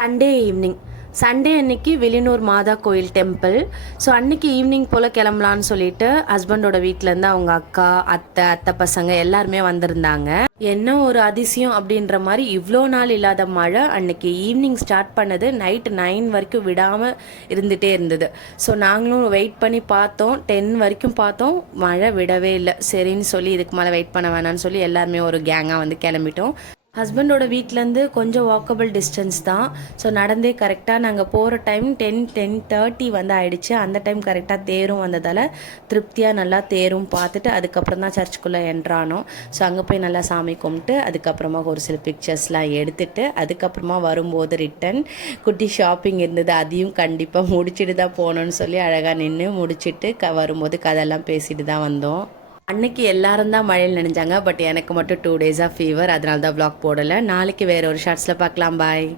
Sunday evening. Sunday அன்னைக்கு வெளியூர் மாதா கோயில் டெம்பிள். ஸோ அன்னைக்கு ஈவினிங் போல் கிளம்பலான்னு சொல்லிட்டு ஹஸ்பண்டோட வீட்டிலேருந்து அவங்க அக்கா அத்தை பசங்க எல்லாருமே வந்திருந்தாங்க. என்ன ஒரு அதிசயம் அப்படின்ற மாதிரி இவ்வளோ நாள் இல்லாத மழை அன்னைக்கு ஈவினிங் ஸ்டார்ட் பண்ணது நைட்டு 9 வரைக்கும் விடாமல் இருந்துகிட்டே இருந்தது. ஸோ நாங்களும் வெயிட் பண்ணி பார்த்தோம், 10 வரைக்கும் பார்த்தோம், மழை விடவே இல்லை. சரின்னு சொல்லி இதுக்கு மேலே வெயிட் பண்ண வேணான்னு சொல்லி எல்லாருமே ஒரு கேங்காக வந்து கிளம்பிட்டோம். ஹஸ்பண்டோட வீட்டிலேருந்து கொஞ்சம் வாக்கபிள் டிஸ்டன்ஸ் தான். ஸோ நடந்தே கரெக்டாக நாங்கள் போகிற டைம் 10:30 வந்து ஆயிடுச்சு. அந்த டைம் கரெக்டாக தேரும் வந்ததால் திருப்தியாக நல்லா தேரும் பார்த்துட்டு அதுக்கப்புறம் தான் சர்ச்சுக்குள்ளே என்ட்ரானோம். ஸோ அங்கே போய் நல்லா சாமி கும்பிட்டு அதுக்கப்புறமா ஒரு சில பிக்சர்ஸ்லாம் எடுத்துட்டு அதுக்கப்புறமா வரும்போது ரிட்டன் குட்டி ஷாப்பிங் இருந்தது, அதையும் கண்டிப்பாக முடிச்சுட்டு தான் போகணுன்னு சொல்லி அழகாக நின்று முடிச்சுட்டு வரும்போது கதெல்லாம் பேசிட்டு தான் வந்தோம். அன்னைக்கு எல்லாரும் தான் மழையில் நினைஞ்சாங்க. பட் எனக்கு மட்டும் 2 டேஸாக ஃபீவர், அதனால தான் வ்ளாக் போடலை. நாளைக்கு வேறு ஒரு ஷார்ட்ஸில் பார்க்கலாம். பாய்.